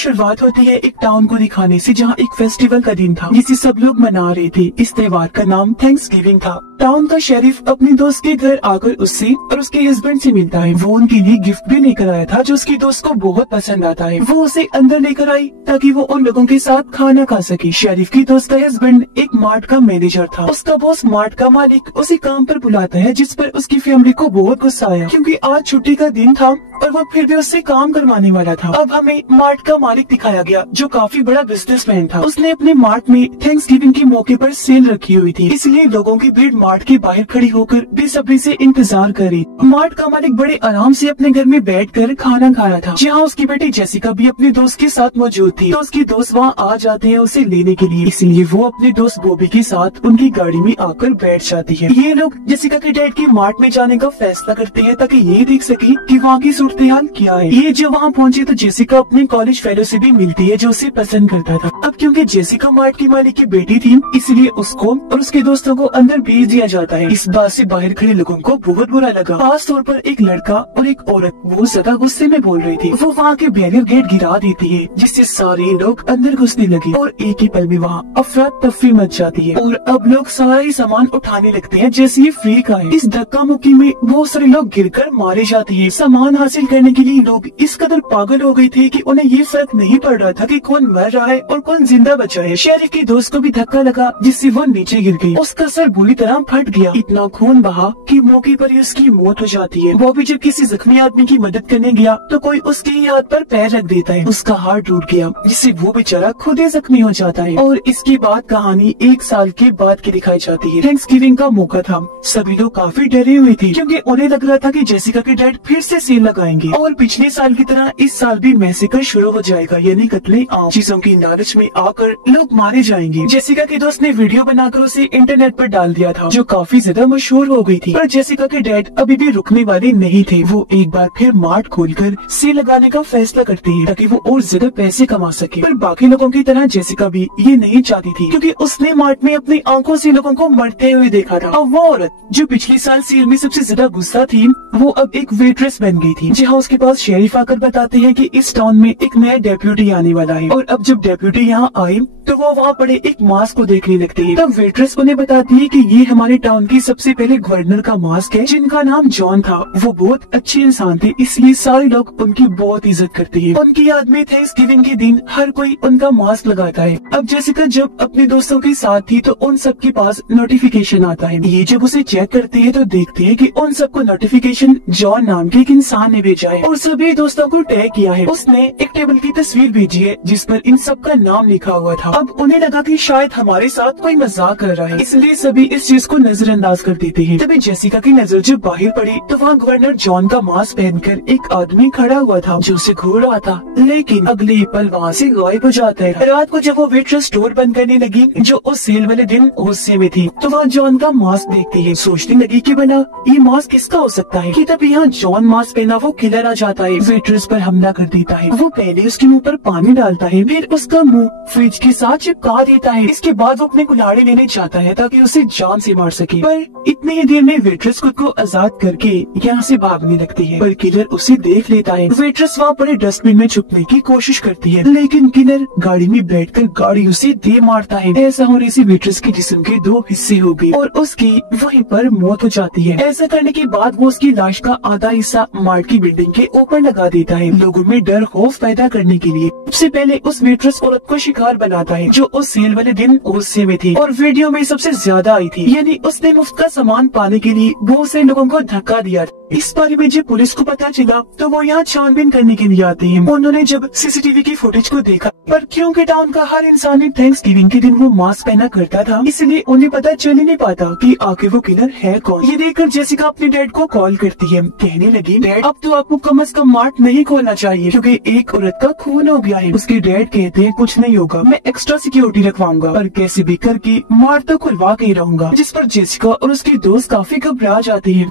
शुरुआत होती है एक टाउन को दिखाने से, जहाँ एक फेस्टिवल का दिन था जिसे सब लोग मना रहे थे। इस त्योहार का नाम थैंक्सगिविंग था। टाउन का शेरिफ अपने दोस्त के घर आकर उससे और उसके हस्बैंड से मिलता है। वो उनके लिए गिफ्ट भी लेकर आया था जो उसके दोस्त को बहुत पसंद आता है। वो उसे अंदर लेकर आई ताकि वो उन लोगों के साथ खाना खा सके। शेरिफ की दोस्त का हस्बैंड एक मार्ट का मैनेजर था। उसका बॉस मार्ट का मालिक उसे काम पर बुलाता है, जिस पर उसकी फैमिली को बहुत गुस्सा आया क्योंकि आज छुट्टी का दिन था और वो फिर भी उससे काम करवाने वाला था। अब हमें मार्ट का मालिक दिखाया गया जो काफी बड़ा बिजनेसमैन था। उसने अपने मार्ट में थैंक्सगिविंग के मौके पर सेल रखी हुई थी, इसलिए लोगों की भीड़ मार्ट के बाहर खड़ी होकर बेसब्री से इंतजार कर रही। मार्ट का मालिक बड़े आराम से अपने घर में बैठकर खाना खा रहा था, जहाँ उसकी बेटी जेसिका भी अपने दोस्त के साथ मौजूद थी। तो उसकी दोस्त वहाँ आ जाते हैं उसे लेने के लिए, इसलिए वो अपने दोस्त बॉबी के साथ उनकी गाड़ी में आकर बैठ जाती है। ये लोग जेसिका के डैड के मार्ट में जाने का फैसला करते हैं ताकि ये देख सके कि वहाँ की सूरत हाल क्या है। ये जब वहाँ पहुँचे तो जेसिका अपने कॉलेज फेलो से भी मिलती है जो उसे पसंद करता था। अब क्योंकि जेसिका मार्ट की मालिक की बेटी थी, इसलिए उसको और उसके दोस्तों को अंदर भेज दिया जाता है। इस बात से बाहर खड़े लोगों को बहुत बुरा लगा। खास तौर पर एक लड़का और एक औरत वो ज्यादा गुस्से में बोल रही थी। वो वहाँ के बैरियर गेट गिरा देती है, जिससे सारे लोग अंदर घुसने लगे और एक ही पल में वहाँ अफरा तफरी मच जाती है और अब लोग सारा ही सामान उठाने लगते हैं जैसे ये फ्री का है। इस धक्का मुक्की में बहुत सारे लोग गिरकर मारे जाते हैं। सामान हासिल करने के लिए लोग इस कदर पागल हो गए थे कि उन्हें ये फर्क नहीं पड़ रहा था कि कौन मर रहा है और कौन जिंदा बचा है। शेरिफ के दोस्त को भी धक्का लगा जिससे वो नीचे गिर गई। उसका सर बुरी तरह फट गया, इतना खून बहा कि मौके पर ही उसकी मौत हो जाती है। वो भी जब किसी जख्मी आदमी की मदद करने गया तो कोई उसके ही हाथ पर पैर रख देता है। उसका हाथ टूट गया जिससे वो बेचारा खुद ही जख्मी हो जाता है। और इसके बाद कहानी 1 साल के बाद की दिखाई जाती है। थैंक्सगिविंग का मौका था, सभी लोग काफी डरे हुए थे क्योंकि उन्हें लग रहा था कि जेसिका के डैड फिर से सेल लगाएंगे और पिछले साल की तरह इस साल भी मैसेकर शुरू हो जाएगा, यानी कत्ले आम। चीजों की लालच में आकर लोग मारे जाएंगे। जेसिका के दोस्त ने वीडियो बनाकर उसे इंटरनेट पर डाल दिया था जो काफी ज्यादा मशहूर हो गई थी। पर जेसिका के डैड अभी भी रुकने वाले नहीं थे। वो एक बार फिर मार्ट खोलकर सेल लगाने का फैसला करते हैं ताकि वो और ज्यादा पैसे कमा सके। पर बाकी लोगों की तरह जेसिका भी ये नहीं चाहती थी क्योंकि उसने मार्ट में अपनी आंखों से लोगों को मरते हुए देखा था। अब वो औरत जो पिछले साल सेल में सबसे ज्यादा गुस्सा थी, वो अब एक वेट्रेस बन गई थी। जहाँ उसके पास शेरिफ आकर बताते हैं कि इस टाउन में एक नया डेप्यूटी आने वाला है और अब जब डेप्यूटी यहाँ आए तो वो वहाँ पड़े एक मास्क को देखने लगते हैं। तब वेट्रेस उन्हें बताती है कि ये हमारे टाउन की सबसे पहले गवर्नर का मास्क है जिनका नाम जॉन था। वो बहुत अच्छे इंसान थे, इसलिए सारे लोग उनकी बहुत इज्जत करते हैं। उनकी याद में थैंक्सगिविंग के दिन हर कोई उनका मास्क लगाता है। अब जेसिका जब अपने दोस्तों के साथ थी तो उन सबके पास नोटिफिकेशन आता है। ये जब उसे चेक करते हैं तो देखते हैं कि उन सबको नोटिफिकेशन जॉन नाम के एक इंसान ने भेजा है और सभी दोस्तों को टैग किया है। उसने एक टेबल की तस्वीर भेजी है जिस पर इन सब का नाम लिखा हुआ था। अब उन्हें लगा कि शायद हमारे साथ कोई मजाक कर रहा है, इसलिए सभी इस चीज को नजरअंदाज कर देते हैं। तभी जेसिका की नजर जब बाहर पड़ी तो वहाँ गवर्नर जॉन का मास्क पहनकर एक आदमी खड़ा हुआ था जो उसे घूर रहा था, लेकिन अगले ही पल वहाँ से गायब हो जाता है। रात को जब वो वेट्रेस स्टोर बंद करने लगी जो उस सेल वाले दिन गुस्से में थी, तो वहाँ जॉन का मास्क देखती है। सोचने लगी कि भला ये मास्क किसका हो सकता है कि तभी यहाँ जॉन मास्क पहना वो किलर आ जाता है, वेट्रेस पर हमला कर देता है। वो पहले उसके मुँह पर पानी डालता है, फिर उसका मुँह फ्रिज के साथ चिपका देता है। इसके बाद वो अपने कुल्हाड़ी लेने जाता है ताकि उसे जान से मार सके, पर इतनी ही देर में वेट्रेस खुद को आजाद करके यहाँ से भागने लगती है। पर किलर उसे देख लेता है। वेट्रेस वहाँ पड़े डस्टबिन में छुपने की कोशिश करती है, लेकिन किलर गाड़ी में बैठकर गाड़ी उसे दे मारता है। ऐसा होने से वेट्रेस के जिस्म के 2 हिस्से हो गए और उसकी वहीं पर मौत हो जाती है। ऐसा करने के बाद वो उसकी लाश का आधा हिस्सा मार्ट की बिल्डिंग के ऊपर लगा देता है, लोगों में डर खौफ पैदा करने के लिए। सबसे पहले उस वेट्रेस औरत को शिकार बनाता है जो उस सेल वाले दिन गुस्से में थी और वीडियो में सबसे ज्यादा आई थी, यानी उसने मुफ्त का सामान पाने के लिए बहुत से लोगों को धक्का दिया। इस बारे में जब पुलिस को पता चला तो वो यहाँ छानबीन करने के लिए आते हैं। उन्होंने जब सीसीटीवी की फुटेज को देखा, पर क्योंकि टाउन का हर इंसान थैंक्सगिविंग के दिन वो मास्क पहना करता था, इसलिए उन्हें पता चल ही नहीं पाता कि आखिर वो किलर है कौन। ये देखकर जेसिका अपने डैड को कॉल करती है, कहने लगी, डैड अब तो आपको कम से कम मार्ट नहीं खोलना चाहिए क्योंकि एक औरत का खून हो गया है। उसके डैड कहते हैं कुछ नहीं होगा, मैं एक्स्ट्रा सिक्योरिटी रखवाऊंगा और कैसे भी करके मार्ट तो खुलवा के ही रहूंगा। जिस पर जेसिका और उसके दोस्त काफी घबरा जाते हैं।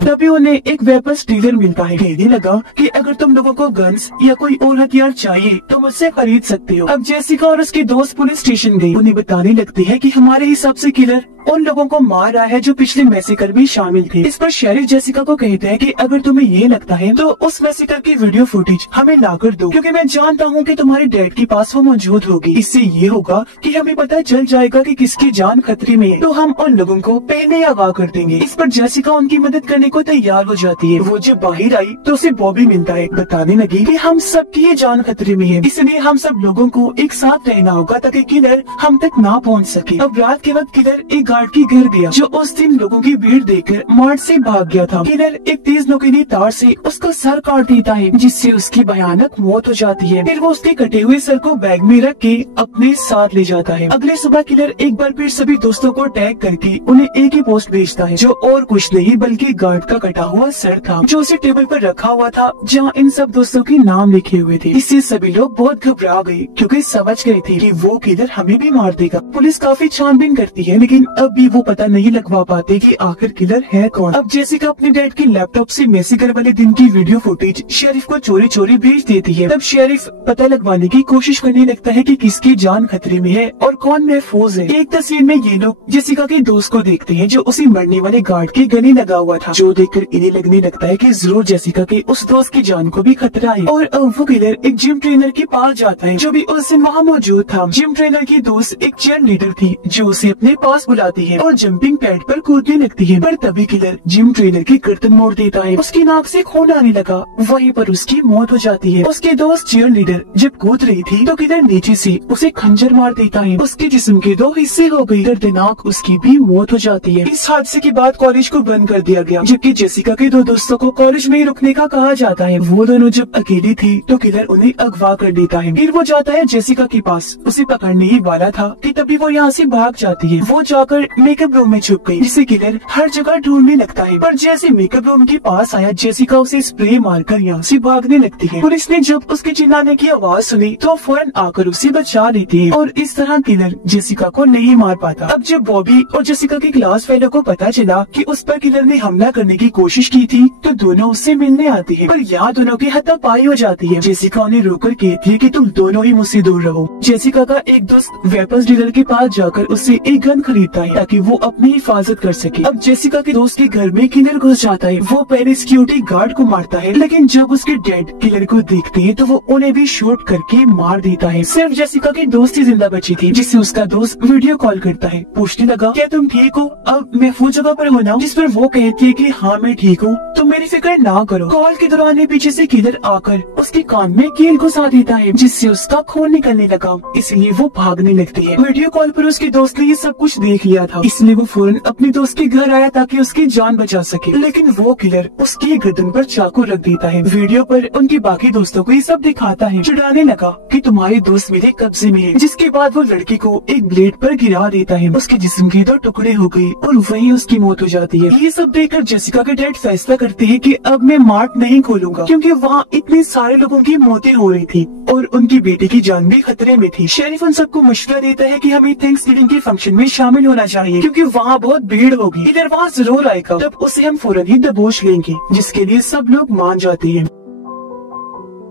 तभी उन्हें एक वेपन्स डीलर मिलता है। कहने लगा कि अगर तुम लोगों को गन्स या कोई और हथियार चाहिए तो मुझसे खरीद सकते हो। अब जेसिका और उसके दोस्त पुलिस स्टेशन गए। उन्हें बताने लगते हैं कि हमारे हिसाब से किलर उन लोगों को मार रहा है जो पिछले मैसेकर में शामिल थे। इस पर शेरिफ जेसिका को कहते हैं कि अगर तुम्हें ये लगता है तो उस मैसेकर की वीडियो फुटेज हमें लाकर दो, क्योंकि मैं जानता हूँ कि तुम्हारे डैड के पास वो मौजूद होगी। इससे ये होगा कि हमें पता चल जाएगा कि किसकी जान खतरे में है, तो हम उन लोगों को पहले आगाह कर देंगे। इस पर जेसिका उनकी मदद करने को तैयार हो जाती है। वो जब बाहर आई तो उसे बॉबी मिलता है, बताने लगी कि हम सबकी ये जान खतरे में है, इसलिए हम सब लोगों को एक साथ रहना होगा ताकि किलर हम तक ना पहुंच सके। अब रात के वक्त किलर एक गार्ड के घर गया जो उस दिन लोगों की भीड़ देखकर मार्ट से भाग गया था। किलर एक तेज नुकीली तार से उसका सर काट देता है, जिससे उसकी भयानक मौत हो जाती है। फिर वो उसके कटे हुए सर को बैग में रख के अपने साथ ले जाता है। अगले सुबह किलर एक बार फिर सभी दोस्तों को टैग करके उन्हें एक ही पोस्ट भेजता है, जो और कुछ नहीं बल्कि गार्ड का कटा हुआ सर था, जो उसे टेबल पर रखा हुआ था जहाँ इन सब दोस्तों के नाम लिखे हुए थे। इससे सभी लोग बहुत घबरा गए, क्योंकि समझ गए थे कि वो किलर हमें भी मार देगा। पुलिस काफी छानबीन करती है, लेकिन अब भी वो पता नहीं लगवा पाते कि आखिर किलर है कौन। अब जेसिका अपने डैड के लैपटॉप से मैसेकर वाले दिन की वीडियो फुटेज शेरिफ को चोरी चोरी भेज देती है। तब शेरिफ पता लगवाने की कोशिश करने लगता है कि किसकी जान खतरे में है और कौन महफूज है। एक तस्वीर में ये लोग जेसिका के दोस्त को देखते हैं जो उसी मरने वाले गार्ड के गले लगा हुआ था, जो देखकर इन्हें लगने लगता है कि जरूर जेसिका के उस दोस्त की जान को भी खतरा है। और वो किलर एक जिम ट्रेनर के पास जाता है जो भी उस दिन वहाँ मौजूद था। जिम ट्रेनर की दोस्त एक चीयर लीडर थी जो उसे अपने पास बुलाती है और जंपिंग पैड पर कूदने लगती है, पर तभी किलर जिम ट्रेनर की गर्दन मोड़ देता है। उसकी नाक से खून आने लगा, वहीं पर उसकी मौत हो जाती है। उसके दोस्त चीयर लीडर जब कूद रही थी तो किलर नीचे से उसे खंजर मार देता है। उसके जिस्म के 2 हिस्से हो गए, दर्दनाक उसकी भी मौत हो जाती है। इस हादसे के बाद कॉलेज को बंद कर दिया गया, जबकि जेसिका के 2 दोस्तों को कॉलेज में ही रुकने का कहा जाता है। वो दोनों जब अकेली थी तो किलर उन्हें अगवा कर देता है। फिर वो जाता है जेसिका के पास, उसे पकड़ने ही वाला था कि तभी वो यहाँ से भाग जाती है। वो जाकर मेकअप रूम में छुप गई, जिसे किलर हर जगह ढूंढने लगता है। पर जैसे मेकअप रूम के पास आया, जेसिका उसे स्प्रे मारकर यहाँ से भागने लगती है। पुलिस ने जब उसके चिल्लाने की आवाज सुनी तो फौरन आकर उसे बचा लेती है और इस तरह किलर जेसिका को नहीं मार पाता। अब जब बॉबी और जेसिका के क्लास फेलो को पता चला कि उस पर किलर ने हमला करने की कोशिश की थी, तो दोनों उससे मिलने आती है, पर यहाँ दोनों की हाथापाई हो जाती है। जेसिका उन्हें रोककर कहती है कि तुम दोनों ही मुझसे दूर रहो। जेसिका का एक दोस्त वेपन्स डीलर के पास जाकर उससे एक गन खरीदता है ताकि वो अपनी हिफाजत कर सके। अब जेसिका के दोस्त के घर में किलर घुस जाता है। वो पहले सिक्योरिटी गार्ड को मारता है, लेकिन जब उसके डैड किलर को देखते हैं तो वो उन्हें भी शूट करके मार देता है। सिर्फ जेसिका की दोस्त ही जिंदा बची थी, जिससे उसका दोस्त वीडियो कॉल करता है, पूछने लगा क्या तुम ठीक हो, अब महफूज जगह पर हो ना? जिस पर वो कहती है कि हाँ मैं ठीक हूँ, तुम मेरी फिक्र ना करो। कॉल के दौरान पीछे से किलर आकर उसके कान में कील घुसा देता है, जिससे उसका खून निकलने लगा, इसलिए वो भागने लगती है। वीडियो कॉल पर उसके दोस्त ने ये सब कुछ देख लिया था, इसलिए वो फौरन अपने दोस्त के घर आया ताकि उसकी जान बचा सके, लेकिन वो किलर उसकी गर्दन पर चाकू रख देता है। वीडियो पर उनके बाकी दोस्तों को ये सब दिखाता है, चिढ़ाने लगा कि तुम्हारे दोस्त मेरे कब्जे में है। जिसके बाद वो लड़की को एक ब्लेड पर गिरा देता है, उसके जिस्म के 2 टुकड़े हो गए और वहीं उसकी मौत हो जाती है। ये सब देखकर जेसिका के डैड फैसला करते हैं कि अब मैं मार्ट नहीं खोलूंगा, क्योंकि वहाँ इतने सारे लोगों की मौतें हो रही थी और उनकी बेटी की जान भी खतरे में थी। शेरिफ उन सबको मशवरा देता है कि हमें थैंक्सगिविंग के फंक्शन में शामिल होना चाहिए, क्योंकि वहाँ बहुत भीड़ होगी। इधर वहाँ जरूर आएगा, तब उसे हम फौरन ही दबोच लेंगे, जिसके लिए सब लोग मान जाते हैं।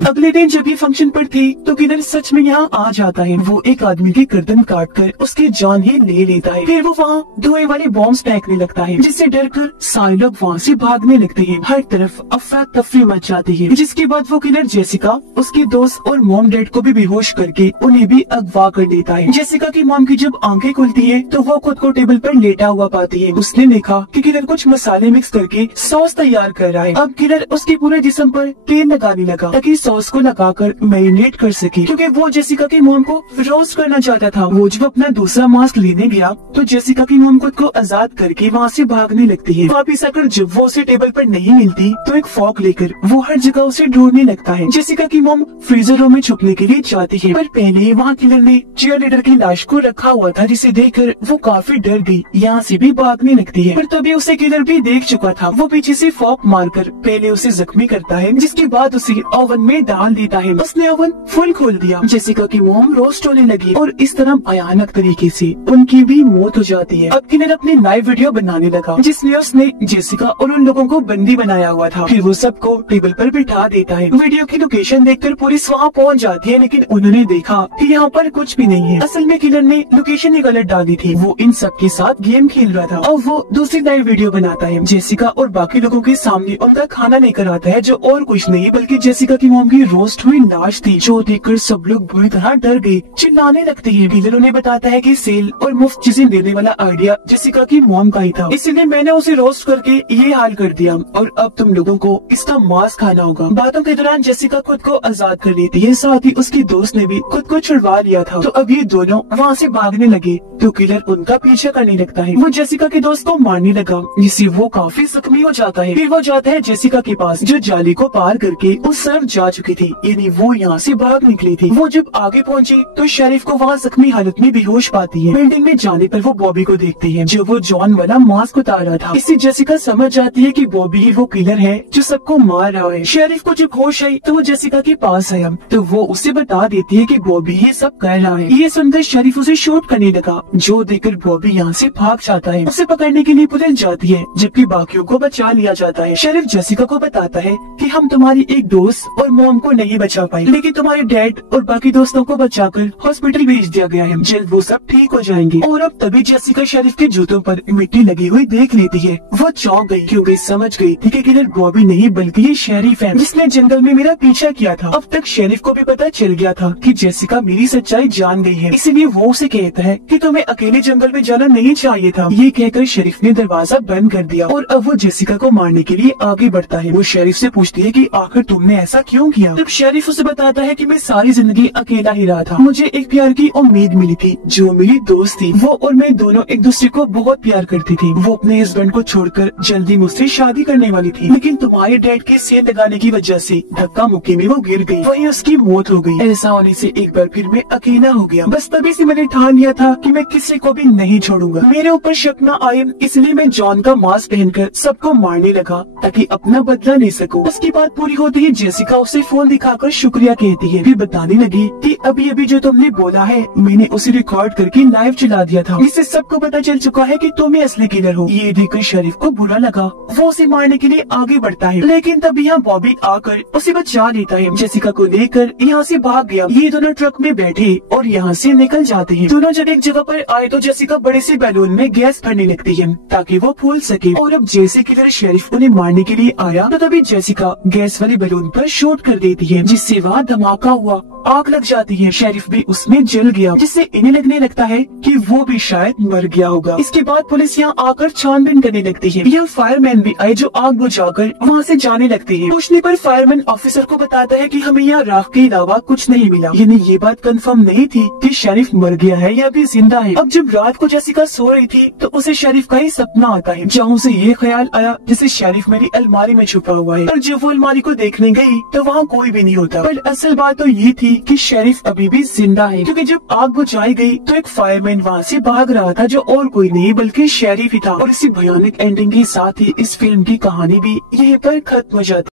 अगले दिन जब ये फंक्शन पर थी तो किलर सच में यहाँ आ जाता है। वो एक आदमी की गर्दन काटकर उसकी जान ही ले लेता है। फिर वो वहाँ धुएं वाले बॉम्ब्स फेंकने लगता है, जिससे डरकर सारे लोग वहाँ से भागने लगते हैं। हर तरफ अफरा तफरी मच जाती है, जिसके बाद वो किलर जेसिका, उसके दोस्त और मॉम डैड को भी बेहोश करके उन्हें भी अगवा कर देता है। जेसिका की मॉम की जब आंखें खुलती है तो वो खुद को टेबल पर लेटा हुआ पाती है। उसने देखा कि किलर कुछ मसाले मिक्स करके सॉस तैयार कर रहा है। अब किलर उसके पूरे जिस्म पर तेल लगाने लगा ताकि सॉस को लगाकर मैरिनेट कर सके, क्योंकि वो जेसिका की मॉम को रोस्ट करना चाहता था। वो जब अपना दूसरा मास्क लेने गया तो जेसिका की मॉम खुद को आजाद करके वहाँ से भागने लगती है। वापिस आकर जब वो उसे टेबल पर नहीं मिलती तो एक फॉक लेकर वो हर जगह उसे ढूंढने लगता है। जेसिका की मॉम फ्रीजर रूम में छुपने के लिए जाती है, पर पहले ही वहाँ किलर ने चीयर लीडर की लाश को रखा हुआ था, जिसे देखकर वो काफी डर गई, यहाँ से भी भागने लगती है। पर तभी उसे किलर भी देख चुका था। वो पीछे से फॉक मारकर पहले उसे जख्मी करता है, जिसके बाद उसे ओवन में में डाल देता है। उसने ओवन फुल खोल दिया। जेसिका की मोम रोस्ट होने लगी और इस तरह भयानक तरीके से उनकी भी मौत हो जाती है। अब किलर अपनी लाइव वीडियो बनाने लगा जिसमें उसने जेसिका और उन लोगों को बंदी बनाया हुआ था। फिर वो सबको टेबल पर बिठा देता है। वीडियो की लोकेशन देखकर पुलिस वहाँ पहुँच जाती है, लेकिन उन्होंने देखा कि यहाँ पर कुछ भी नहीं है। असल में किलर ने लोकेशन ही गलत डाली थी। वो इन सब के साथ गेम खेल रहा था और वो दूसरी लाइव वीडियो बनाता है। जेसिका और बाकी लोगों के सामने उनका खाना लेकर आता है, जो और कुछ नहीं बल्कि जेसिका की मोम की रोस्ट हुई लाश थी, जो देखकर सब लोग बुरी तरह डर गए, चिल्लाने लगते हैं। किलर उन्हें बताता है कि सेल और मुफ्त चीजें देने वाला आइडिया जेसिका की मोम का ही था, इसलिए मैंने उसे रोस्ट करके ये हाल कर दिया और अब तुम लोगों को इसका मांस खाना होगा। बातों के दौरान जेसिका खुद को आजाद कर लेती है, साथ ही उसके दोस्त ने भी खुद को छुड़वा लिया था। तो अब ये दोनों वहाँ से भागने लगे तो किलर उनका पीछा करने लगता है। वो जेसिका के दोस्त को मारने लगा, जिससे वो काफी जख्मी हो जाता है। फिर वो जाता है जेसिका के पास, जो जाली को पार करके उस तरफ जा चुकी थी, यानी वो यहाँ से भाग निकली थी। वो जब आगे पहुँची तो शेरिफ को वहाँ जख्मी हालत में बेहोश पाती है। बिल्डिंग में जाने पर वो बॉबी को देखती है, जो वो जॉन वाला मास्क उतार रहा था। इससे जेसिका समझ जाती है कि बॉबी ही वो किलर है जो सबको मार रहा है। शेरिफ को जब होश आई तो वो जेसिका के पास आया, तो वो उसे बता देती है कि बॉबी ही सब कर रहा है। ये सुनकर शेरिफ उसे शूट करने लगा, जो देखकर बॉबी यहाँ से भाग जाता है। उसे पकड़ने के लिए पुलिस जाती है, जबकि बाकियों को बचा लिया जाता है। शेरिफ जेसिका को बताता है कि हम तुम्हारी एक दोस्त और मॉम को नहीं बचा पाए, लेकिन तुम्हारे डैड और बाकी दोस्तों को बचाकर हॉस्पिटल भेज दिया गया है। जल्द वो सब ठीक हो जाएंगे। और अब तभी जेसिका शेरिफ के जूतों पर मिट्टी लगी हुई देख लेती है। वो चौंक गई, क्योंकि समझ गई थी कि किलर बॉबी नहीं बल्कि ये शेरिफ है, जिसने जंगल में मेरा पीछा किया था। अब तक शेरिफ को भी पता चल गया था कि जेसिका मेरी सच्चाई जान गई है, इसीलिए वो उसे कहता है कि तुम्हें अकेले जंगल में जाना नहीं चाहिए था। ये कहकर शेरिफ ने दरवाजा बंद कर दिया और अब वो जेसिका को मारने के लिए आगे बढ़ता है। वो शेरिफ से पूछती है कि आखिर तुमने ऐसा क्यों किया। तब शेरिफ उसे बताता है कि मैं सारी जिंदगी अकेला ही रहा था, मुझे एक प्यार की उम्मीद मिली थी जो मेरी दोस्त थी। वो और मैं दोनों एक दूसरे को बहुत प्यार करती थी। वो अपने हस्बैंड को छोड़कर जल्दी मुझसे शादी करने वाली थी, लेकिन तुम्हारे डैड के सेल लगाने की वजह से धक्का मुक्की में वो गिर गई, वहीं उसकी मौत हो गई। ऐसा होने से एक बार फिर मैं अकेला हो गया। बस तभी से मैंने ठान लिया था कि मैं किसी को भी नहीं छोड़ूंगा। मेरे ऊपर शक न आए, इसलिए मैं जॉन का मास्क पहनकर सबको मारने लगा ताकि अपना बदला ले सकूं। उसकी बात पूरी होती है जेसिका उसे फोन दिखाकर शुक्रिया कहती है, फिर बताने लगी कि अभी अभी जो तुमने बोला है मैंने उसे रिकॉर्ड करके लाइव चला दिया था, इससे सबको पता चल चुका है कि तुम ही असली किलर हो। ये देखकर शेरिफ को बुरा लगा, वो उसे मारने के लिए आगे बढ़ता है, लेकिन तब यहाँ बॉबी आकर उसे बचा लेता है। जेसिका को लेकर यहाँ से भाग गया। ये दोनों ट्रक में बैठे और यहाँ से निकल जाते हैं। दोनों जब एक जगह पर आए तो जेसिका बड़े से बैलून में गैस भरने लगती है ताकि वो फूल सके, और अब जैसे किलर शेरिफ उन्हें मारने के लिए आया तो तभी जेसिका गैस वाले बैलून पर शूट कर देती है, जिससे वहाँ धमाका हुआ, आग लग जाती है। शेरिफ भी उसमें जल गया, जिससे इन्हें लगने लगता है कि वो भी शायद मर गया होगा। इसके बाद पुलिस यहाँ आकर छानबीन करने लगती है। यहाँ फायरमैन भी आए, जो आग बुझाकर वहाँ से जाने लगते हैं। पूछने पर फायरमैन ऑफिसर को बताता है कि हमें यहाँ राख के अलावा कुछ नहीं मिला, यानी ये बात कंफर्म नहीं थी कि शेरिफ मर गया है या भी जिंदा है। अब जब रात को जेसिका सो रही थी तो उसे शेरिफ का ही सपना आता है, जहाँ उसे ये ख्याल आया जैसे शेरिफ मेरी अलमारी में छुपा हुआ है। और जब वो अलमारी को देखने गई तो वहाँ कोई भी नहीं होता। पर असल बात तो ये थी कि शेरिफ अभी भी जिंदा है, क्योंकि जब आग बुझाई गई तो एक फायरमैन वहाँ से भाग रहा था, जो और कोई नहीं बल्कि शेरिफ ही था। और इसी भयानक एंडिंग के साथ ही इस फिल्म की कहानी भी यहीं पर खत्म हो जाती है।